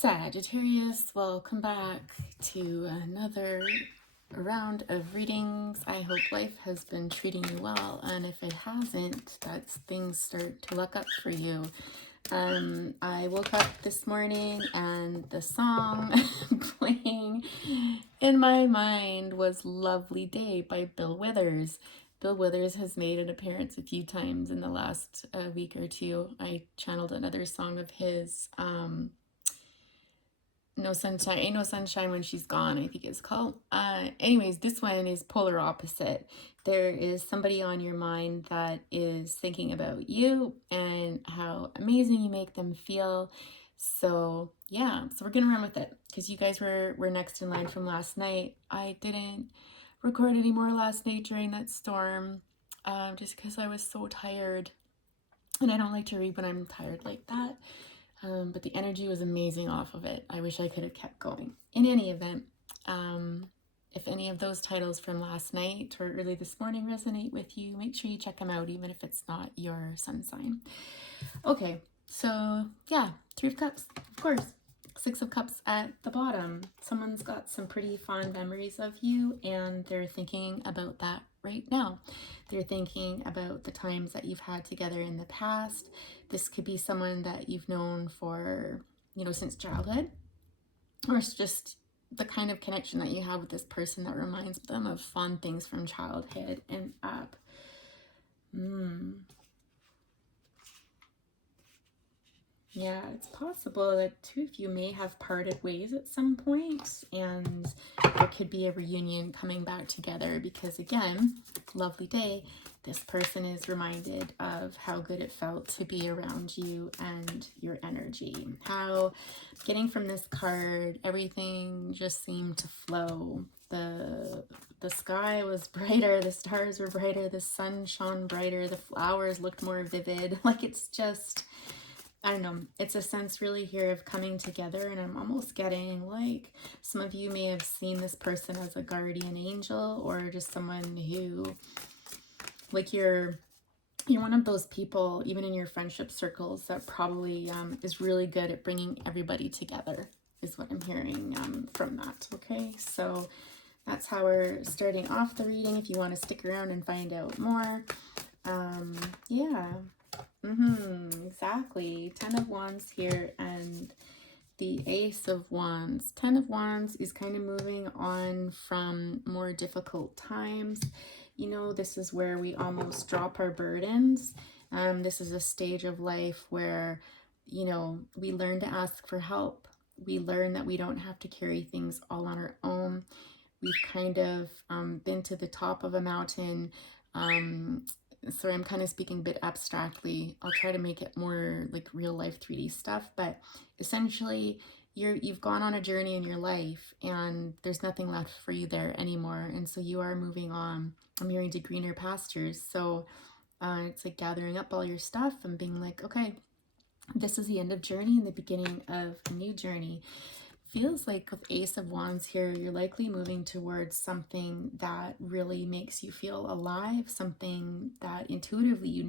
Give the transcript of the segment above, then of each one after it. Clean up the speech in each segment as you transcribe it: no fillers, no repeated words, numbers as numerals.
Sagittarius, welcome back to another round of readings. I hope life has been treating you well, and if it hasn't, that's things start to look up for you. I woke up this morning and the song playing in my mind was Lovely Day by Bill Withers. Bill Withers has made an appearance a few times in the last week or two. I channeled another song of his, No Sunshine, Ain't No Sunshine When She's Gone, I think it's called. Anyways, this one is polar opposite. There is somebody on your mind that is thinking about you and how amazing you make them feel. So yeah, so we're gonna run with it because you guys were next in line from last night. I didn't record any more last night during that storm, just because I was so tired, and I don't like to read when I'm tired like that. But the energy was amazing off of it. I wish I could have kept going. In any event, if any of those titles from last night or early this morning resonate with you, make sure you check them out, even if it's not your sun sign. Okay, so yeah, Three of Cups, of course. Six of Cups at the bottom. Someone's got some pretty fond memories of you, and they're thinking about that right now. They're thinking about the times that you've had together in the past. This could be someone that you've known for, since childhood, or it's just the kind of connection that you have with this person that reminds them of fond things from childhood and up. Yeah, it's possible that two of you may have parted ways at some point, and there could be a reunion coming back together because, again, lovely day, this person is reminded of how good it felt to be around you and your energy. How, getting from this card, everything just seemed to flow. The sky was brighter, the stars were brighter, the sun shone brighter, the flowers looked more vivid. Like, it's just, I don't know, it's a sense really here of coming together, and I'm almost getting like some of you may have seen this person as a guardian angel, or just someone who, like, you're one of those people, even in your friendship circles, that probably is really good at bringing everybody together, is what I'm hearing from that. Okay, so that's how we're starting off the reading. If you want to stick around and find out more, yeah. Exactly. Ten of Wands here and the Ace of Wands. Ten of Wands is kind of moving on from more difficult times. This is where we almost drop our burdens. This is a stage of life where, we learn to ask for help. We learn that we don't have to carry things all on our own. We've kind of been to the top of a mountain. Sorry, I'm kind of speaking a bit abstractly. I'll try to make it more like real life 3D stuff, but essentially you've gone on a journey in your life and there's nothing left for you there anymore, and so you are moving on. I'm hearing to greener pastures. So it's like gathering up all your stuff and being like, okay, this is the end of journey and the beginning of a new journey. Feels like with Ace of Wands here, you're likely moving towards something that really makes you feel alive, something that intuitively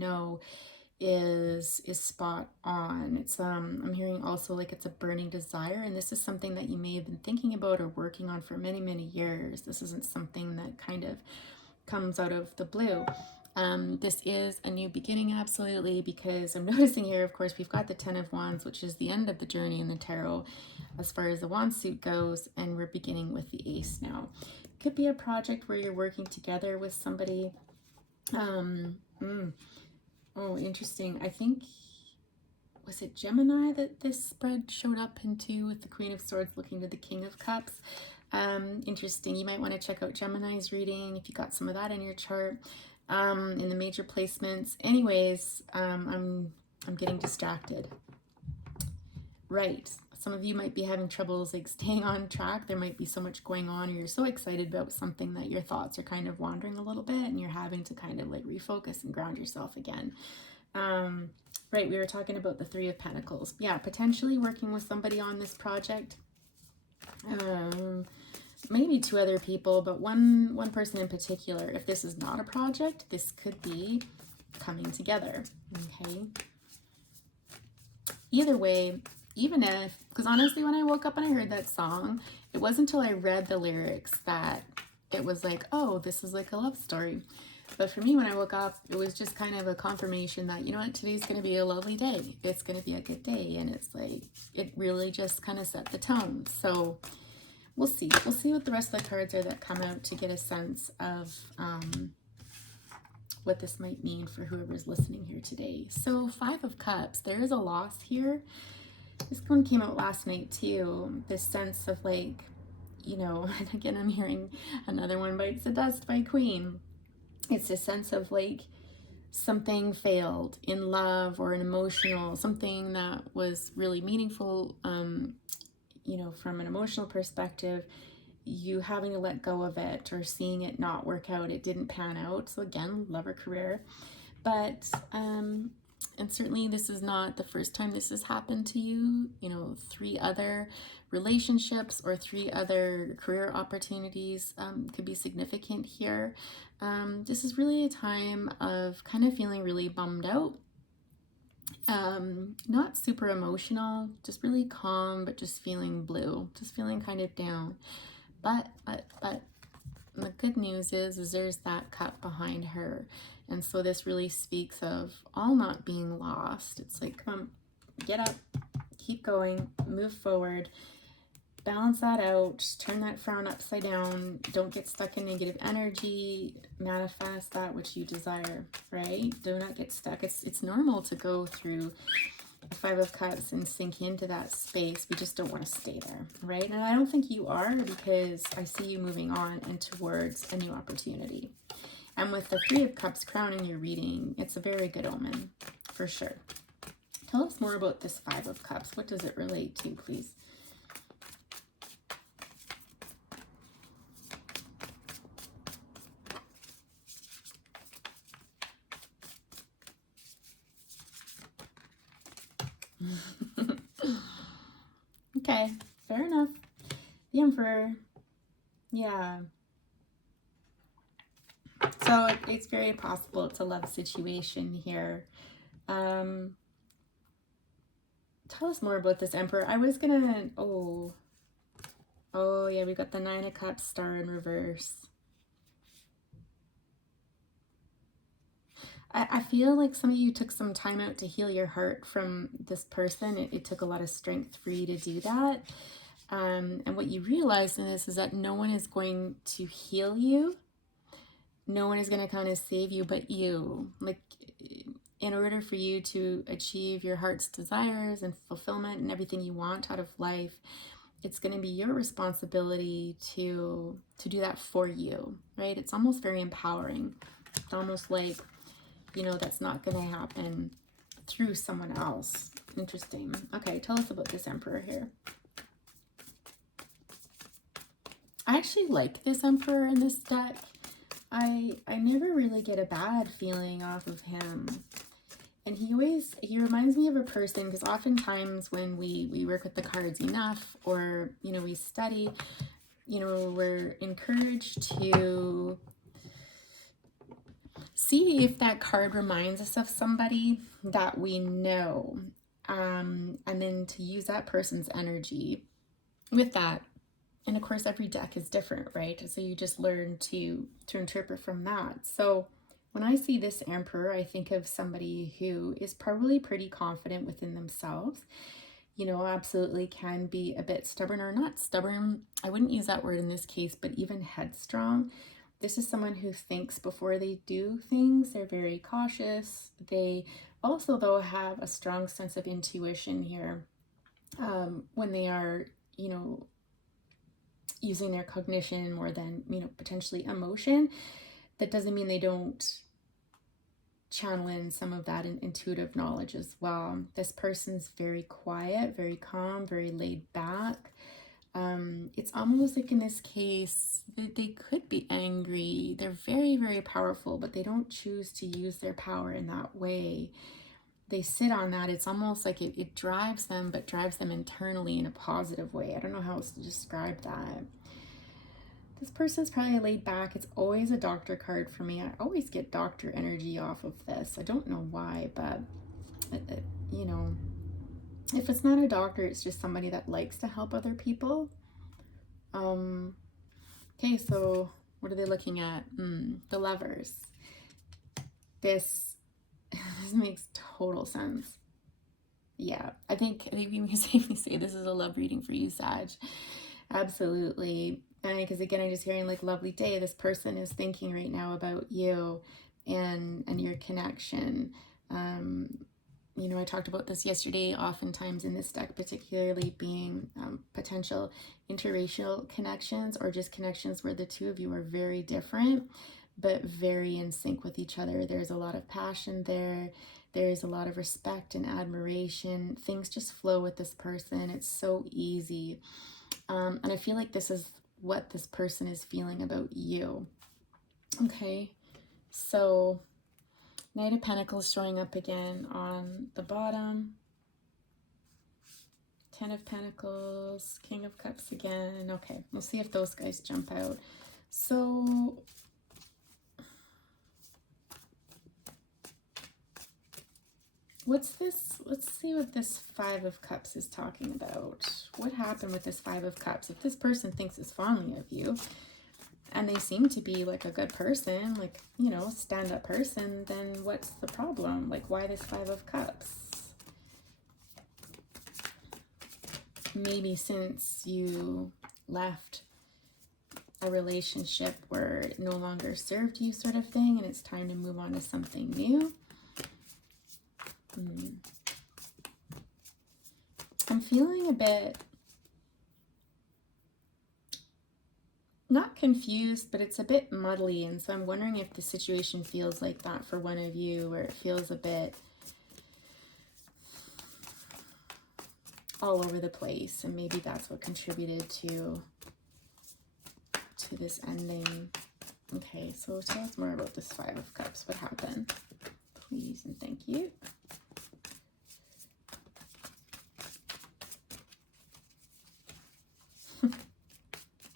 is spot on. It's I'm hearing also like it's a burning desire, and this is something that you may have been thinking about or working on for many, many years. This isn't something that kind of comes out of the blue. This is a new beginning, absolutely, because I'm noticing here, of course, we've got the Ten of Wands, which is the end of the journey in the tarot as far as the wand suit goes, and we're beginning with the Ace now. Could be a project where you're working together with somebody. Oh, interesting. I think, was it Gemini that this spread showed up into, with the Queen of Swords looking to the King of Cups? Interesting. You might want to check out Gemini's reading if you got some of that in your chart. In the major placements. Anyways, I'm getting distracted. Right. Some of you might be having troubles like staying on track. There might be so much going on, or you're so excited about something that your thoughts are kind of wandering a little bit, and you're having to kind of like refocus and ground yourself again. Right, we were talking about the Three of Pentacles. Yeah, potentially working with somebody on this project. Maybe two other people, but one person in particular. If this is not a project, this could be coming together. Okay. Either way, even if, because honestly, when I woke up and I heard that song, it wasn't until I read the lyrics that it was like, oh, this is like a love story. But for me, when I woke up, it was just kind of a confirmation that, you know what, today's going to be a lovely day. It's going to be a good day. And it's like, it really just kind of set the tone. So we'll see. We'll see what the rest of the cards are that come out to get a sense of what this might mean for whoever's listening here today. So 5 of Cups, there is a loss here. This one came out last night too. This sense of like, you know, and again, I'm hearing another one bites the dust by Queen. It's a sense of like something failed in love or an emotional, something that was really meaningful, you know, from an emotional perspective, you having to let go of it or seeing it not work out. It didn't pan out. So again, love or career. But, and certainly this is not the first time this has happened to you. You know, 3 other relationships or 3 other career opportunities could be significant here. This is really a time of kind of feeling really bummed out. Not super emotional, just really calm, but just feeling blue, just feeling kind of down. But the good news is there's that cup behind her. And so this really speaks of all not being lost. It's like, come on, get up, keep going, move forward, balance that out, just turn that frown upside down. Don't get stuck in negative energy, manifest that which you desire, right? Do not get stuck. It's normal to go through the 5 of Cups and sink into that space. We just don't want to stay there, right? And I don't think you are, because I see you moving on and towards a new opportunity. And with the 3 of Cups crowning your reading, it's a very good omen, for sure. Tell us more about this 5 of Cups. What does it relate to, please? Okay, fair enough. The Emperor. Yeah. So it's very possible it's a love situation here. Tell us more about this Emperor. I was gonna, oh yeah, we got the 9 of Cups, Star in reverse. I feel like some of you took some time out to heal your heart from this person. It took a lot of strength for you to do that. And what you realize in this is that no one is going to heal you. No one is going to kind of save you but you. Like, in order for you to achieve your heart's desires and fulfillment and everything you want out of life, it's going to be your responsibility to do that for you, right? It's almost very empowering. It's almost like, you know, that's not going to happen through someone else. Interesting. Okay, tell us about this Emperor here. I actually like this Emperor in this deck. I never really get a bad feeling off of him. And he reminds me of a person, because oftentimes when we work with the cards enough, or, you know, we study, you know, we're encouraged to see if that card reminds us of somebody that we know, and then to use that person's energy with that. And of course, every deck is different, right? So you just learn to interpret from that. So when I see this Emperor, I think of somebody who is probably pretty confident within themselves. You know, absolutely can be a bit stubborn, or not stubborn. I wouldn't use that word in this case, but even headstrong. This is someone who thinks before they do things. They're very cautious. They also, though, have a strong sense of intuition here when they are, you know, using their cognition more than, you know, potentially emotion. That doesn't mean they don't channel in some of that intuitive knowledge as well. This person's very quiet, very calm, very laid back. It's almost like in this case, they could be angry. They're very, very powerful, but they don't choose to use their power in that way. They sit on that. It's almost like it drives them, but drives them internally in a positive way. I don't know how else to describe that. This person's probably laid back. It's always a doctor card for me. I always get doctor energy off of this. I don't know why, but, you know, If it's not a doctor, it's just somebody that likes to help other people. Okay, so what are they looking at? The Lovers. This makes total sense. Yeah, I think we can safely say this is a love reading for you, Sag. Absolutely. And because again, I'm just hearing like lovely day. This person is thinking right now about you and your connection. You know, I talked about this yesterday, oftentimes in this deck, particularly being potential interracial connections or just connections where the two of you are very different, but very in sync with each other. There's a lot of passion there. There's a lot of respect and admiration. Things just flow with this person. It's so easy. And I feel like this is what this person is feeling about you. Okay, so Knight of Pentacles showing up again on the bottom. 10 of Pentacles, King of Cups again. Okay, we'll see if those guys jump out. So what's this? Let's see what this Five of Cups is talking about. What happened with this Five of Cups? If this person thinks as fondly of you, and they seem to be like a good person, like, you know, stand-up person, then what's the problem? Like, why this Five of Cups? Maybe since you left a relationship where it no longer served you, sort of thing, and it's time to move on to something new. I'm feeling a bit not confused, but it's a bit muddly, and so I'm wondering if the situation feels like that for one of you, where it feels a bit all over the place, and maybe that's what contributed to this ending. Okay, so tell us more about this Five of Cups. What happened? Please and thank you.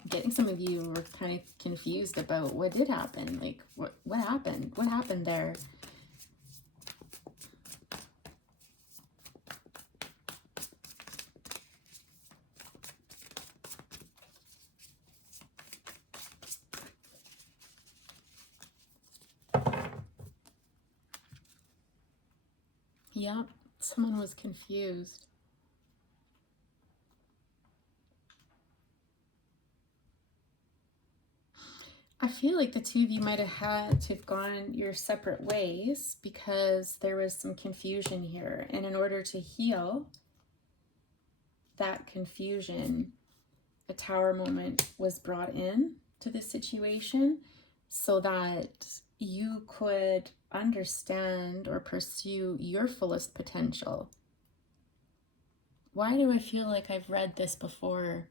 Getting some of you were kind of confused about what did happen. Like, what happened? What happened there? Yep, someone was confused. I feel like the two of you might have had to have gone your separate ways because there was some confusion here. And in order to heal that confusion, a Tower moment was brought in to this situation so that you could understand or pursue your fullest potential. Why do I feel like I've read this before?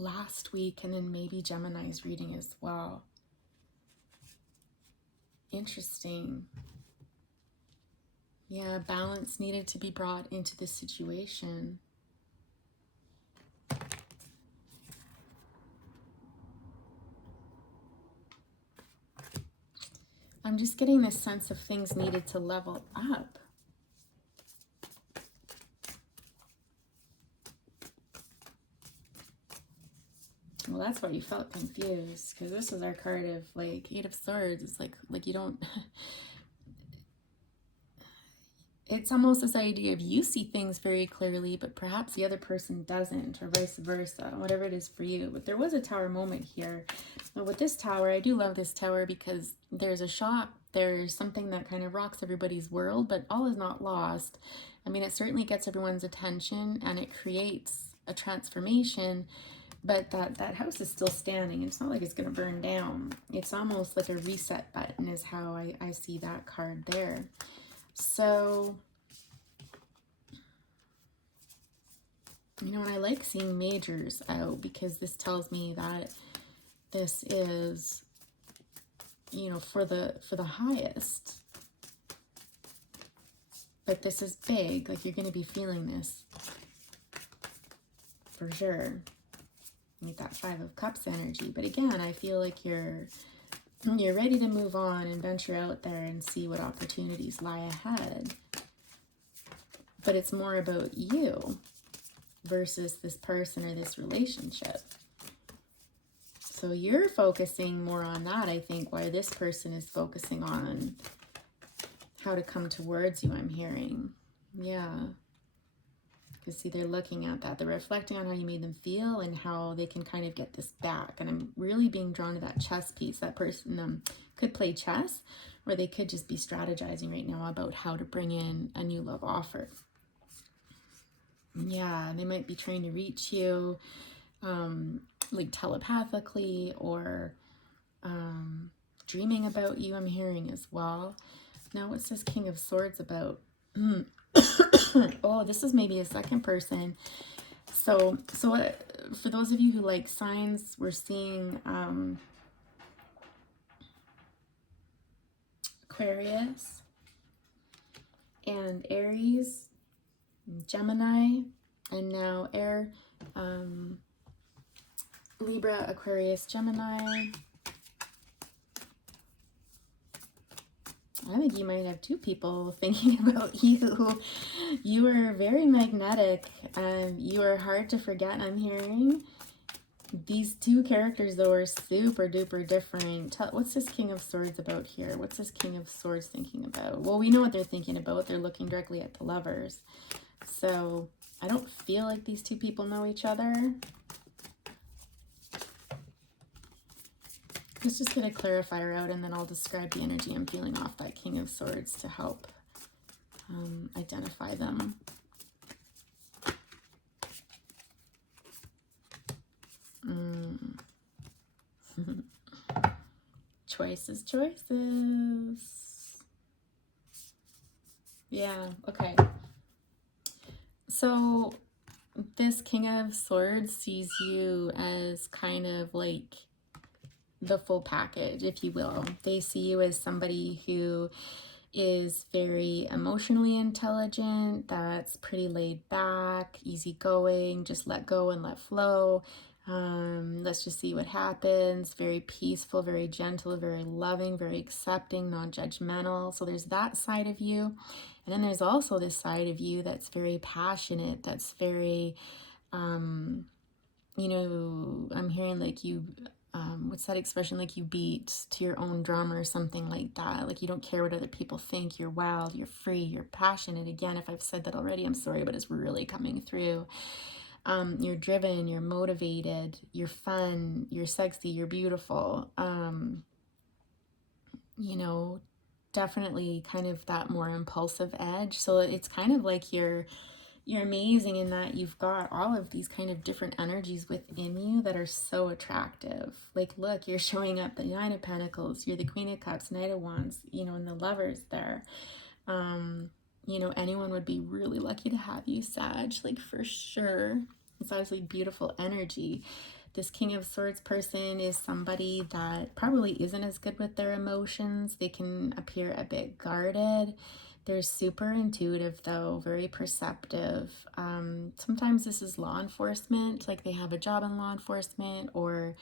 Last week, and then maybe Gemini's reading as well. Interesting. Yeah, balance needed to be brought into this situation. I'm just getting this sense of things needed to level up. Well, that's why you felt confused, because this is our card of like Eight of Swords. It's like you don't it's almost this idea of you see things very clearly, but perhaps the other person doesn't, or vice versa, whatever it is for you. But there was a Tower moment here. But with this Tower, I do love this Tower because there's a shock. There's something that kind of rocks everybody's world, but all is not lost. I mean, it certainly gets everyone's attention and it creates a transformation, but that house is still standing. It's not like it's going to burn down. It's almost like a reset button is how I see that card there. So, you know, and I like seeing majors out because this tells me that this is, you know, for the highest. But this is big. Like, you're going to be feeling this for sure. Like that Five of Cups energy. But again, I feel like you're You're ready to move on and venture out there and see what opportunities lie ahead. But it's more about you versus this person or this relationship. So you're focusing more on that, I think, while this person is focusing on how to come towards you, I'm hearing. Yeah. Because see, they're looking at that. They're reflecting on how you made them feel and how they can kind of get this back. And I'm really being drawn to that chess piece. That person could play chess, or they could just be strategizing right now about how to bring in a new love offer. Yeah, they might be trying to reach you like telepathically, or dreaming about you, I'm hearing as well. Now, what's this King of Swords about? Oh, this is maybe a second person. So for those of you who like signs, we're seeing Aquarius and Aries, Gemini, and now air, Libra, Aquarius, Gemini. I think you might have two people thinking about you. You are very magnetic and you are hard to forget, I'm hearing. These two characters, though, are super duper different. What's this King of Swords about here? What's this King of Swords thinking about? Well, we know what they're thinking about. They're looking directly at the lovers. So I don't feel like these two people know each other. Let's just get a clarifier out, and then I'll describe the energy I'm feeling off that King of Swords to help identify them. Choices. Yeah, okay. So this King of Swords sees you as kind of like the full package, if you will. They see you as somebody who is very emotionally intelligent, that's pretty laid back, easygoing, just let go and let flow. Let's just see what happens. Very peaceful, very gentle, very loving, very accepting, non-judgmental. So there's that side of you. And then there's also this side of you that's very passionate, that's very, I'm hearing like you, what's that expression, like you beat to your own drum or something like that. Like you don't care what other people think. You're wild, you're free, you're passionate. Again, if I've said that already, I'm sorry, but it's really coming through. You're driven, you're motivated, you're fun, you're sexy, you're beautiful. Definitely kind of that more impulsive edge. So it's kind of like you're amazing in that you've got all of these kind of different energies within you that are so attractive. Like, look, you're showing up the Nine of Pentacles, you're the Queen of Cups, Knight of Wands, and the Lovers there. Anyone would be really lucky to have you, Sag, like for sure. It's obviously beautiful energy. This King of Swords person is somebody that probably isn't as good with their emotions. They can appear a bit guarded. They're super intuitive, though, very perceptive. Sometimes this is law enforcement, like they have a job in law enforcement, or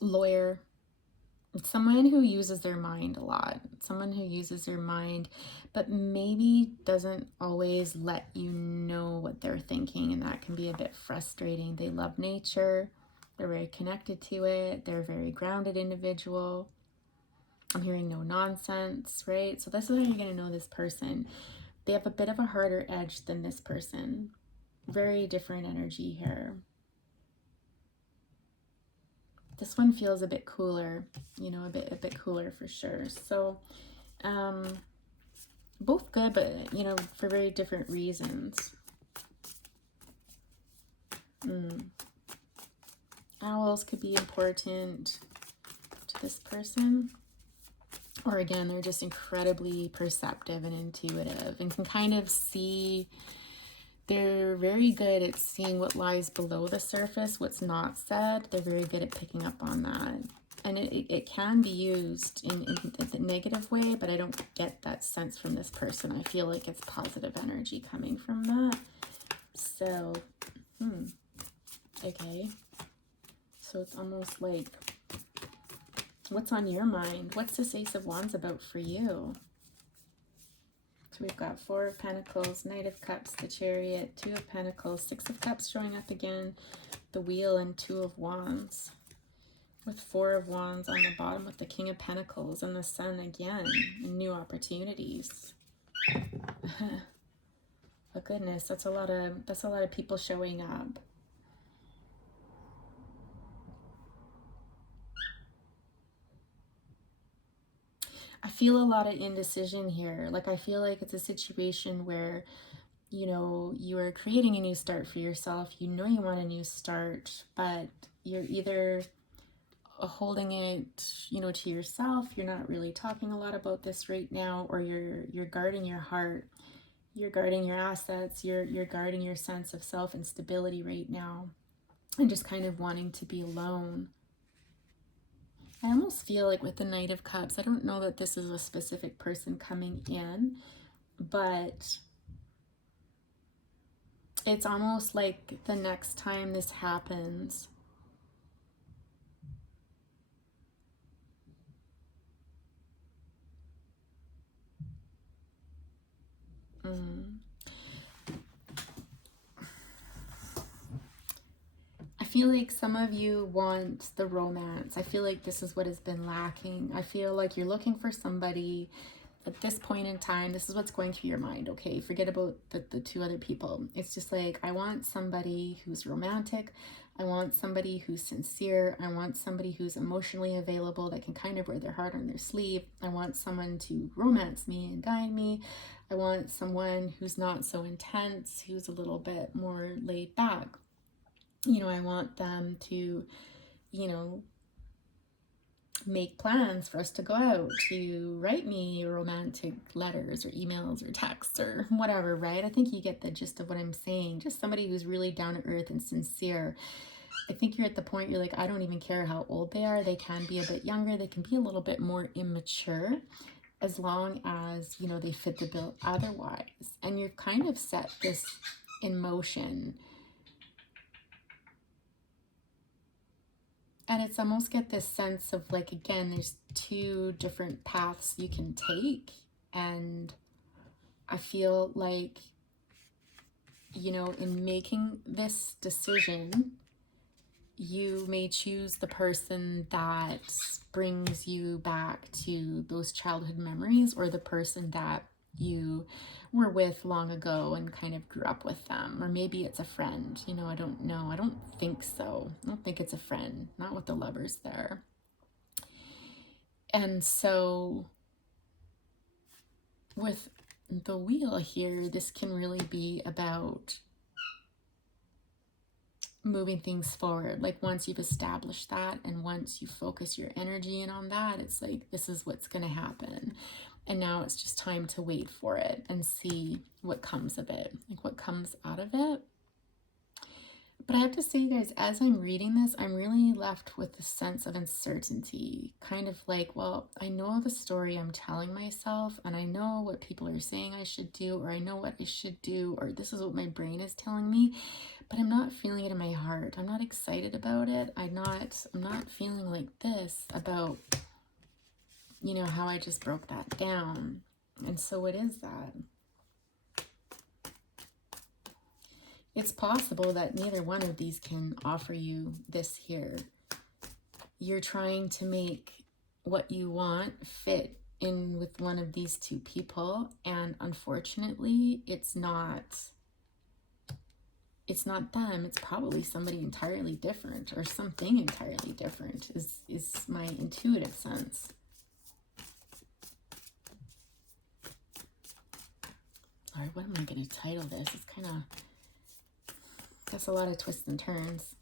lawyer. It's someone who uses their mind a lot. Someone who uses their mind, but maybe doesn't always let you know what they're thinking, and that can be a bit frustrating. They love nature. They're very connected to it. They're a very grounded individual. I'm hearing no nonsense, right? So this is how you're going to know this person. They have a bit of a harder edge than this person. Very different energy here. This one feels a bit cooler, a bit cooler for sure. So both good, but for very different reasons. Owls could be important to this person. Or again, they're just incredibly perceptive and intuitive and can kind of see. They're very good at seeing what lies below the surface, what's not said. They're very good at picking up on that. And it can be used in a negative way, but I don't get that sense from this person. I feel like it's positive energy coming from that. So, Okay, so it's almost like, what's on your mind? What's this Ace of Wands about for you? So we've got Four of Pentacles, Knight of Cups, the Chariot, Two of Pentacles, Six of Cups showing up again, the Wheel, and Two of Wands. With Four of Wands on the bottom with the King of Pentacles and the Sun again, and new opportunities. Oh goodness, that's a lot of people showing up. I feel a lot of indecision here. Like, I feel like it's a situation where, you know, you are creating a new start for yourself. You know you want a new start, but you're either holding it, you know, to yourself. You're not really talking a lot about this right now, or you're guarding your heart. You're guarding your assets. You're guarding your sense of self and stability right now, and just kind of wanting to be alone. I almost feel like with the Knight of Cups, I don't know that this is a specific person coming in, but it's almost like the next time this happens, I feel like some of you want the romance. I feel like this is what has been lacking. I feel like you're looking for somebody at this point in time. This is what's going through your mind, okay? Forget about the two other people. It's just like, I want somebody who's romantic. I want somebody who's sincere. I want somebody who's emotionally available, that can kind of wear their heart on their sleeve. I want someone to romance me and guide me. I want someone who's not so intense, who's a little bit more laid back. You know, I want them to, you know, make plans for us to go out, to write me romantic letters or emails or texts or whatever, right? I think you get the gist of what I'm saying. Just somebody who's really down to earth and sincere. I think you're at the point you're like, I don't even care how old they are. They can be a bit younger. They can be a little bit more immature, as long as, you know, they fit the bill otherwise. And you've kind of set this in motion. And it's almost get this sense of like, again, there's two different paths you can take. And I feel like, you know, in making this decision, you may choose the person that brings you back to those childhood memories, or the person that you were with long ago and kind of grew up with them. Or maybe it's a friend, you know, I don't know. I don't think so. I don't think it's a friend, not with the Lovers there. And so with the Wheel here, this can really be about moving things forward. Like, once you've established that, and once you focus your energy in on that, it's like, this is what's going to happen. And now it's just time to wait for it and see what comes of it, like what comes out of it. But I have to say, guys, as I'm reading this, I'm really left with a sense of uncertainty. Kind of like, well, I know the story I'm telling myself, and I know what people are saying I should do, or I know what I should do, or this is what my brain is telling me, but I'm not feeling it in my heart. I'm not excited about it. I'm not feeling like this about, you know, how I just broke that down. And so what is that? It's possible that neither one of these can offer you this here. You're trying to make what you want fit in with one of these two people, and unfortunately, it's not them. It's probably somebody entirely different, or something entirely different is my intuitive sense. All right, what am I going to title this? It's kind of, that's a lot of twists and turns.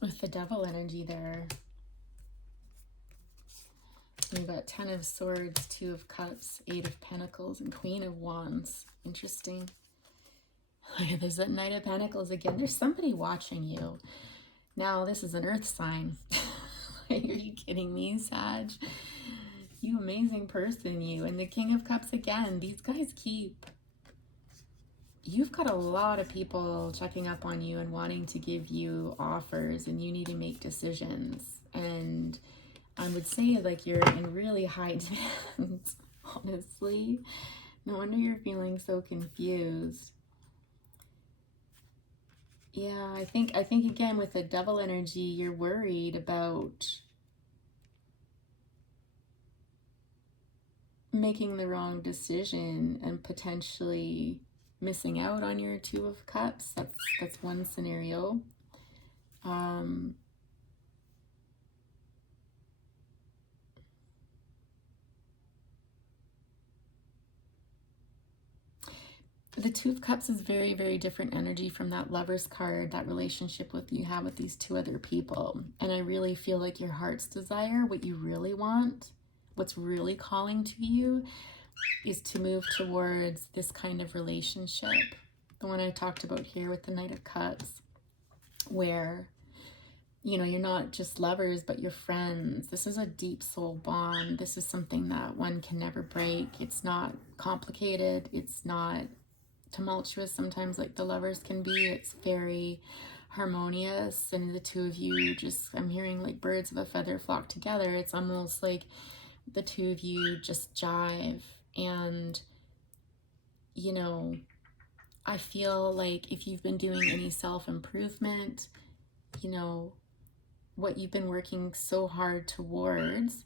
With the Devil energy there. We've got 10 of Swords, 2 of Cups, 8 of Pentacles, and Queen of Wands. Interesting. There's that Knight of Pentacles again. There's somebody watching you. Now, this is an earth sign. Are you kidding me, Sag? You amazing person, you. And the King of Cups again. These guys you've got a lot of people checking up on you and wanting to give you offers, and you need to make decisions. And I would say like you're in really high demand, honestly. No wonder you're feeling so confused. Yeah, I think again with the Devil energy, you're worried about making the wrong decision and potentially missing out on your Two of Cups. That's one scenario. The Two of Cups is very, very different energy from that Lover's card, that relationship with you have with these two other people. And I really feel like your heart's desire, what you really want, what's really calling to you, is to move towards this kind of relationship. The one I talked about here with the Knight of Cups, where, you know, you're not just lovers, but you're friends. This is a deep soul bond. This is something that one can never break. It's not complicated. It's not tumultuous sometimes like the lovers can be. It's very harmonious, and the two of you just, I'm hearing like birds of a feather flock together. It's almost like the two of you just jive. And, you know, I feel like if you've been doing any self-improvement, you know, what you've been working so hard towards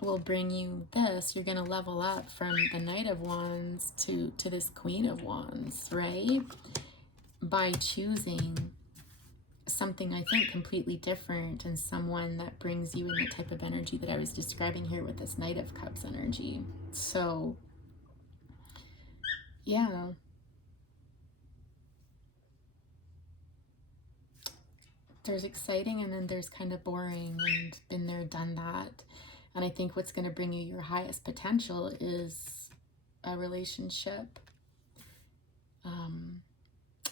will bring you this. You're going to level up from the Knight of Wands to this Queen of Wands, right? By choosing something, I think, completely different, and someone that brings you in the type of energy that I was describing here with this Knight of Cups energy. So, yeah. There's exciting, and then there's kind of boring, and been there, done that. And I think what's going to bring you your highest potential is a relationship,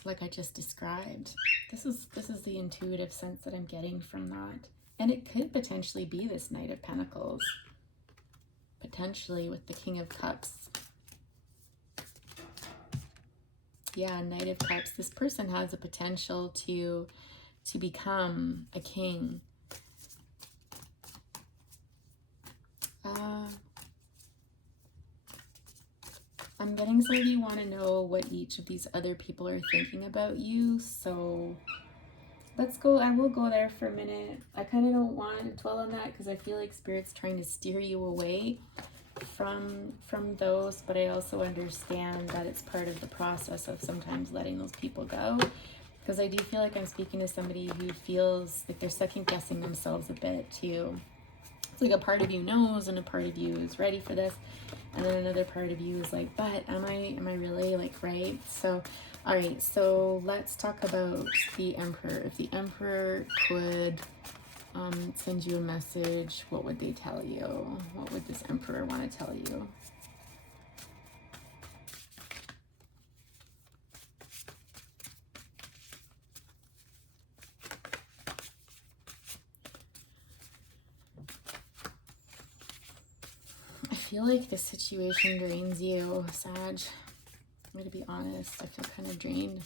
like I just described. This is the intuitive sense that I'm getting from that. And it could potentially be this Knight of Pentacles, potentially with the King of Cups. Yeah, Knight of Cups. This person has a potential to become a king. I'm getting some of you want to know what each of these other people are thinking about you, so let's go. I will go there for a minute. I kind of don't want to dwell on that because I feel like Spirit's trying to steer you away from those, but I also understand that it's part of the process of sometimes letting those people go, because I do feel like I'm speaking to somebody who feels like they're second guessing themselves a bit too. It's like a part of you knows and a part of you is ready for this, and then another part of you is like, but am I really, like, right? So, all right, so let's talk about the Emperor. If the Emperor could send you a message, what would they tell you? What would this Emperor want to tell you? I feel like this situation drains you, Sag. I'm going to be honest. I feel kind of drained.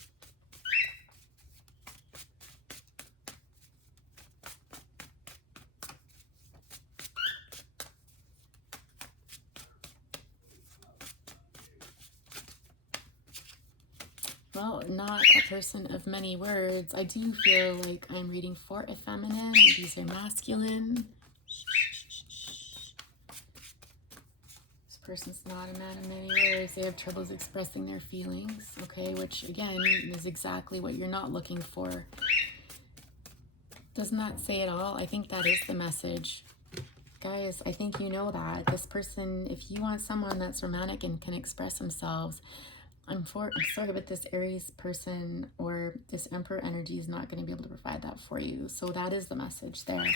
Well, not a person of many words. I do feel like I'm reading for a feminine. These are masculine. This person's not a man of many words. They have troubles expressing their feelings, okay? Which, again, is exactly what you're not looking for. Doesn't that say it all? I think that is the message. Guys, I think you know that. This person, if you want someone that's romantic and can express themselves, I'm sorry, but this Aries person or this Emperor energy is not going to be able to provide that for you. So that is the message there.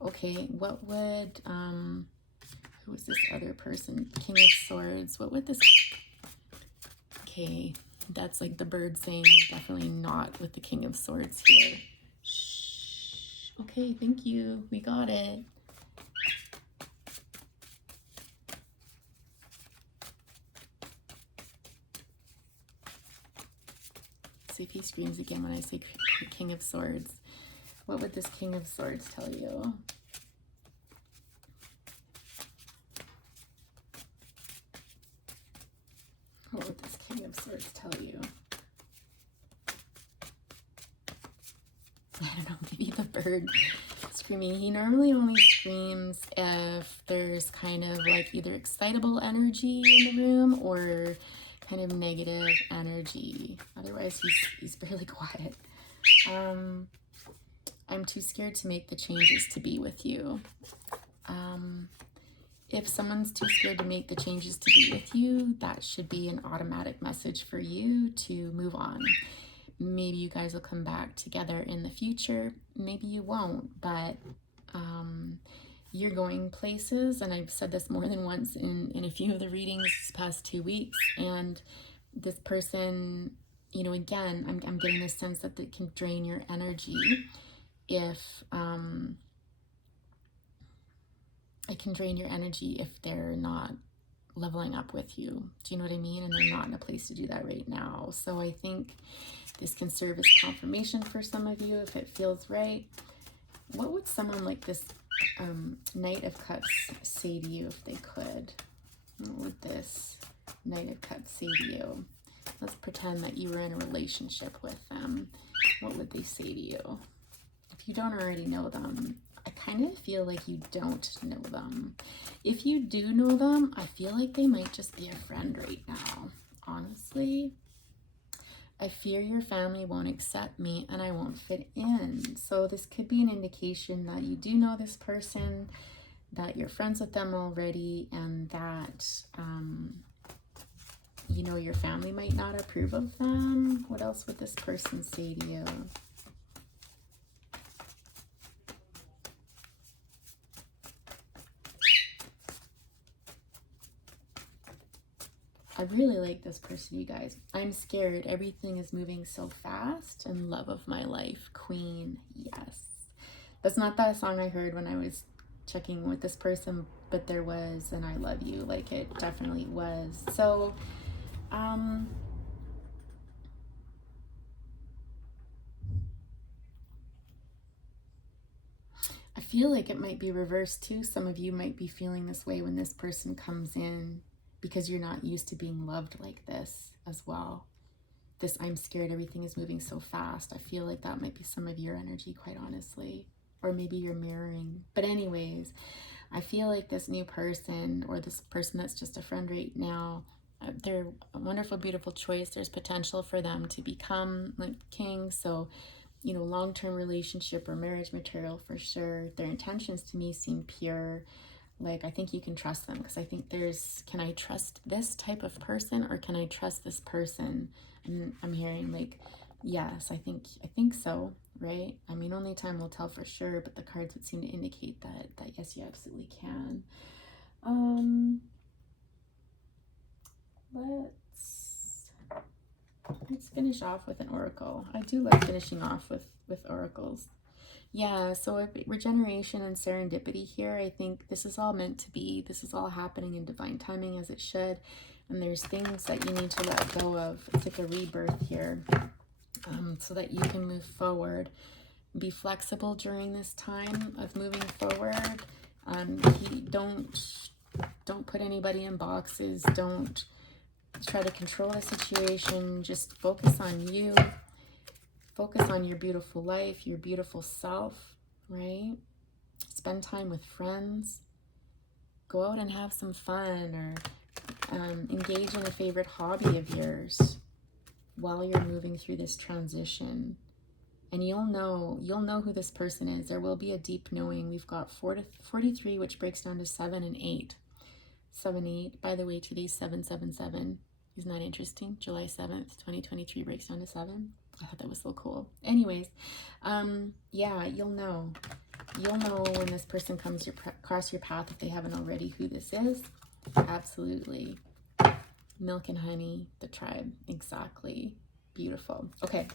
Okay, what would, who is this other person? King of Swords. What would this, okay, that's like the bird saying definitely not with the King of Swords here. Shh. Okay, thank you. We got it. See if he screams again when I say King of Swords. What would this King of Swords tell you? What would this King of Swords tell you? I don't know, maybe the bird screaming. He normally only screams if there's kind of like either excitable energy in the room or kind of negative energy. Otherwise, he's fairly quiet. I'm too scared to make the changes to be with you. If someone's too scared to make the changes to be with you, that should be an automatic message for you to move on. Maybe you guys will come back together in the future. Maybe you won't, but you're going places, and I've said this more than once in a few of the readings this past 2 weeks, and this person, you know, again, I'm getting this sense that it can drain your energy if it can drain your energy if they're not leveling up with you. Do you know what I mean? And they're not in a place to do that right now. So I think this can serve as confirmation for some of you if it feels right. What would someone like this Knight of Cups say to you if they could? What would this Knight of Cups say to you? Let's pretend that you were in a relationship with them. What would they say to you? If you don't already know them, I kind of feel like you don't know them. If you do know them, I feel like they might just be a friend right now. Honestly, I fear your family won't accept me and I won't fit in. So this could be an indication that you do know this person, that you're friends with them already, and that, you know, your family might not approve of them. What else would this person say to you? I really like this person, you guys. I'm scared. Everything is moving so fast. And love of my life, Queen. Yes. That's not that song I heard when I was checking with this person, but there was an I love you. Like, it definitely was. So, I feel like it might be reversed too. Some of you might be feeling this way when this person comes in, because you're not used to being loved like this as well. This I'm scared, everything is moving so fast. I feel like that might be some of your energy, quite honestly. Or maybe you're mirroring. But anyways, I feel like this new person, or this person that's just a friend right now, they're a wonderful, beautiful choice. There's potential for them to become like king. So, you know, long-term relationship or marriage material for sure. Their intentions to me seem pure. Like, I think you can trust them, because I think there's, can I trust this type of person, or can I trust this person? And I'm hearing like, yes, I think so, right? I mean, only time will tell for sure, but the cards would seem to indicate that yes, you absolutely can. Let's finish off with an oracle. I do like finishing off with oracles. Yeah, so regeneration and serendipity here. I think this is all meant to be. This is all happening in divine timing, as it should. And there's things that you need to let go of. It's like a rebirth here, so that you can move forward. Be flexible during this time of moving forward. Don't put anybody in boxes. Don't try to control the situation. Just focus on you. Focus on your beautiful life, your beautiful self, right? Spend time with friends. Go out and have some fun, or engage in a favorite hobby of yours while you're moving through this transition. And you'll know who this person is. There will be a deep knowing. We've got 43, which breaks down to 7 and 8. 7, 8. By the way, today's 777. Isn't that interesting? July 7th, 2023 breaks down to 7. I thought that was so cool. Anyways, yeah, you'll know when this person comes across your path, if they haven't already, who this is. Absolutely. Milk and honey, the tribe. Exactly. Beautiful. Okay.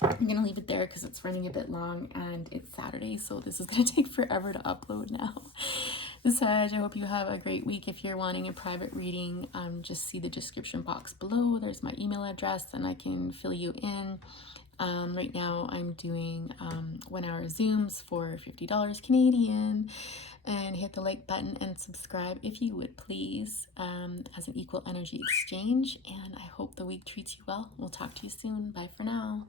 I'm going to leave it there because it's running a bit long and it's Saturday, so this is going to take forever to upload now. Sag, I hope you have a great week. If you're wanting a private reading, just see the description box below. There's my email address and I can fill you in. Right now I'm doing 1 hour Zooms for $50 Canadian, and hit the like button and subscribe if you would please, as an equal energy exchange. And I hope the week treats you well. We'll talk to you soon. Bye for now.